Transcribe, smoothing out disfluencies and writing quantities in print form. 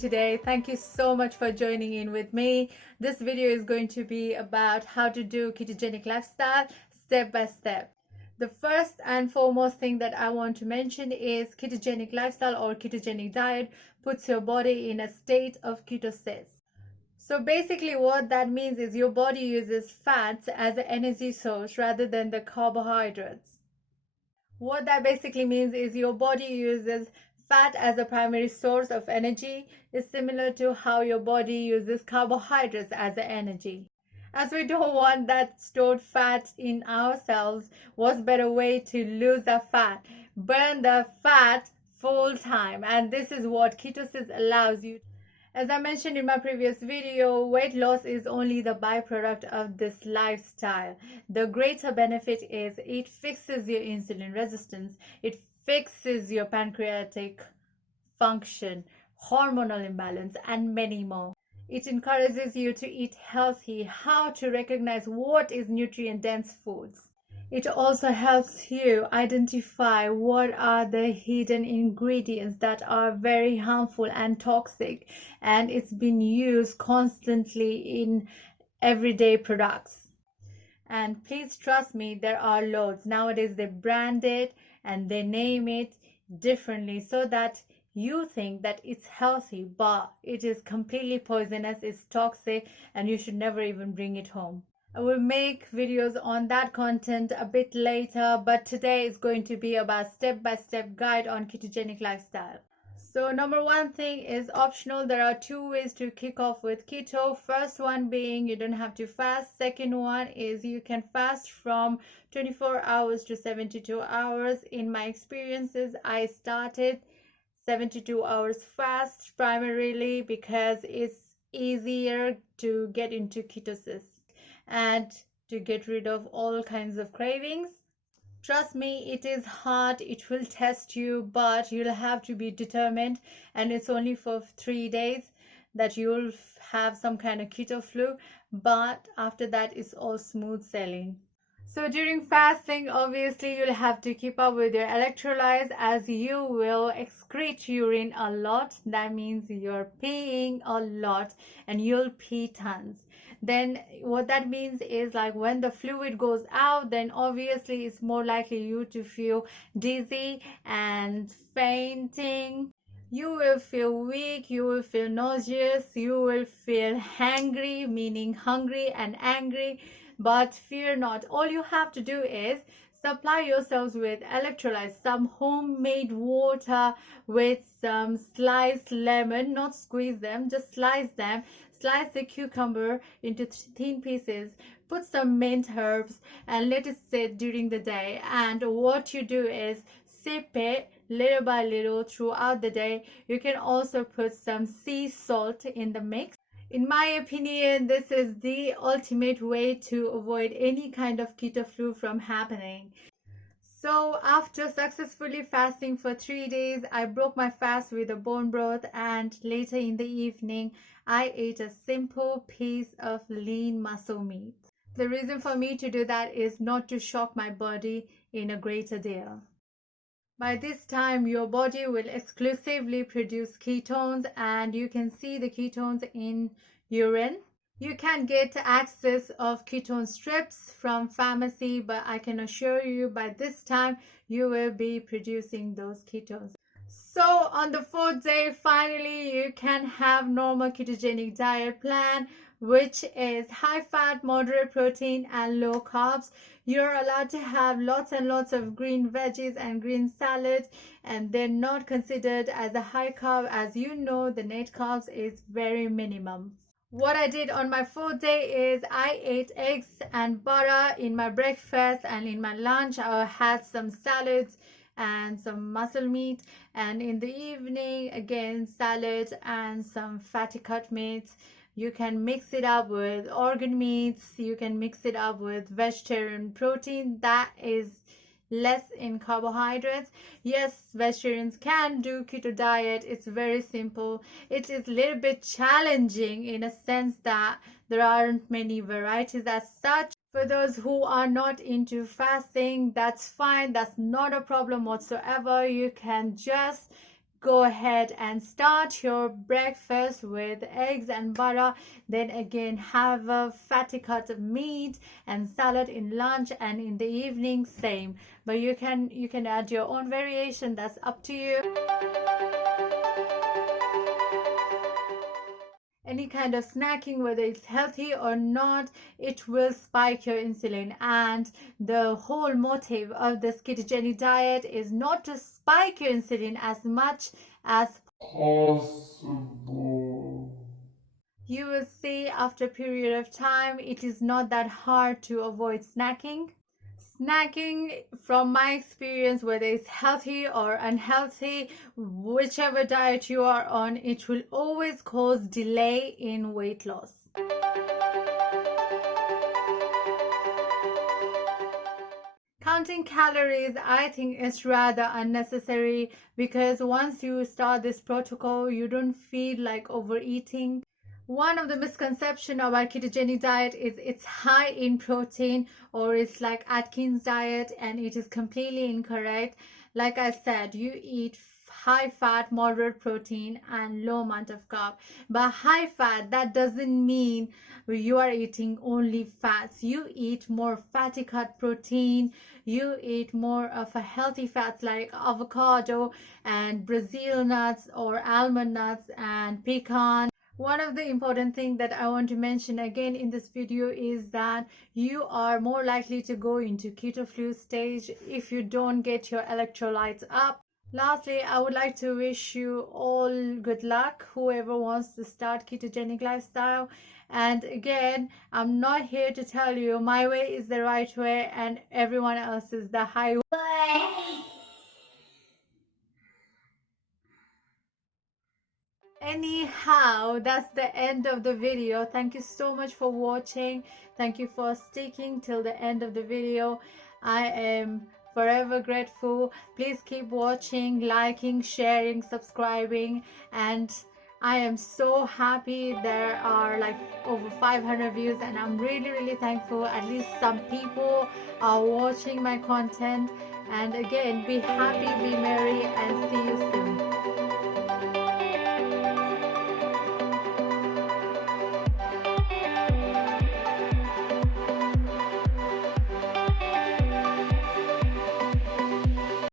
today. Thank you so much for joining in with me. This video is going to be about how to do ketogenic lifestyle step by step. The first and foremost thing that I want to mention is ketogenic lifestyle or ketogenic diet puts your body in a state of ketosis. So basically what that means is your body uses fats as an energy source rather than the carbohydrates. What that basically means is your body uses fat as a primary source of energy is similar to how your body uses carbohydrates as an energy. As we don't want that stored fat in ourselves, what's better way to lose the fat? Burn the fat full time, and this is what ketosis allows you. As I mentioned in my previous video, weight loss is only the byproduct of this lifestyle. The greater benefit is it fixes your insulin resistance, it fixes your pancreatic function, hormonal imbalance, and many more. It encourages you to eat healthy, how to recognize what is nutrient-dense foods. It also helps you identify what are the hidden ingredients that are very harmful and toxic, and it's been used constantly in everyday products. And please trust me, there are loads. Nowadays they brand it and they name it differently so that you think that it's healthy, but it is completely poisonous, it's toxic, and you should never even bring it home. I will make videos on that content a bit later, but today is going to be about step-by-step guide on ketogenic lifestyle. So number one thing is optional. There are two ways to kick off with keto. First one being you don't have to fast. Second one is you can fast from 24 hours to 72 hours. In my experiences, I started 72 hours fast primarily because it's easier to get into ketosis and to get rid of all kinds of cravings. Trust me, it is hard, it will test you, but you'll have to be determined, and it's only for 3 days that you'll have some kind of keto flu, but after that it's all smooth sailing. So during fasting, obviously you'll have to keep up with your electrolytes as you will excrete urine a lot. That means you're peeing a lot and you'll pee tons. Then what that means is like when the fluid goes out, then obviously it's more likely you to feel dizzy and fainting. You will feel weak, you will feel nauseous, you will feel hangry, meaning hungry and angry. But fear not, all you have to do is supply yourselves with electrolytes, some homemade water with some sliced lemon, not squeeze them, just slice them. Slice the cucumber into thin pieces, put some mint herbs and let it sit during the day. And what you do is sip it little by little throughout the day. You can also put some sea salt in the mix. In my opinion, this is the ultimate way to avoid any kind of keto flu from happening. So after successfully fasting for 3 days, I broke my fast with a bone broth, and later in the evening, I ate a simple piece of lean muscle meat. The reason for me to do that is not to shock my body in a greater deal. By this time, your body will exclusively produce ketones, and you can see the ketones in urine. You can get access of ketone strips from pharmacy, but I can assure you by this time you will be producing those ketones. So on the 4th day, finally, you can have normal ketogenic diet plan, which is high fat, moderate protein, and low carbs. You're allowed to have lots and lots of green veggies and green salad, and they're not considered as a high carb. As you know, the net carbs is very minimum. What I did on my 4th day is I ate eggs and butter in my breakfast, and in my lunch I had some salads and some muscle meat, and in the evening again salad and some fatty cut meats. You can mix it up with organ meats, you can mix it up with vegetarian protein that is less in carbohydrates. Yes, vegetarians can do keto diet. It's very simple. It is a little bit challenging in a sense that there aren't many varieties as such. For those who are not into fasting, that's fine. That's not a problem whatsoever. You can just go ahead and start your breakfast with eggs and butter, then again have a fatty cut of meat and salad in lunch, and in the evening same. But you can add your own variation, that's up to you. Any kind of snacking, whether it's healthy or not, it will spike your insulin. And the whole motive of this ketogenic diet is not to spike your insulin as much as possible. You will see after a period of time, it is not that hard to avoid snacking. Snacking, from my experience, whether it's healthy or unhealthy, whichever diet you are on, it will always cause delay in weight loss. Counting calories, I think, is rather unnecessary, because once you start this protocol, you don't feel like overeating. One of the misconceptions about ketogenic diet is it's high in protein, or it's like Atkins diet, and it is completely incorrect. Like I said, you eat high fat, moderate protein, and low amount of carb. But high fat, that doesn't mean you are eating only fats. You eat more fatty cut protein, you eat more of a healthy fats like avocado and Brazil nuts or almond nuts and pecan. One of the important things that I want to mention again in this video is that you are more likely to go into keto flu stage if you don't get your electrolytes up. Lastly, I would like to wish you all good luck, whoever wants to start ketogenic lifestyle. And again, I'm not here to tell you my way is the right way and everyone else is the highway. Anyhow, that's the end of the video. Thank you so much for watching. Thank you for sticking till the end of the video. I am forever grateful. Please keep watching, liking, sharing, subscribing, and I am so happy there are like over 500 views, and I'm really thankful. At least some people are watching my content. And again, be happy, be merry, and see you soon.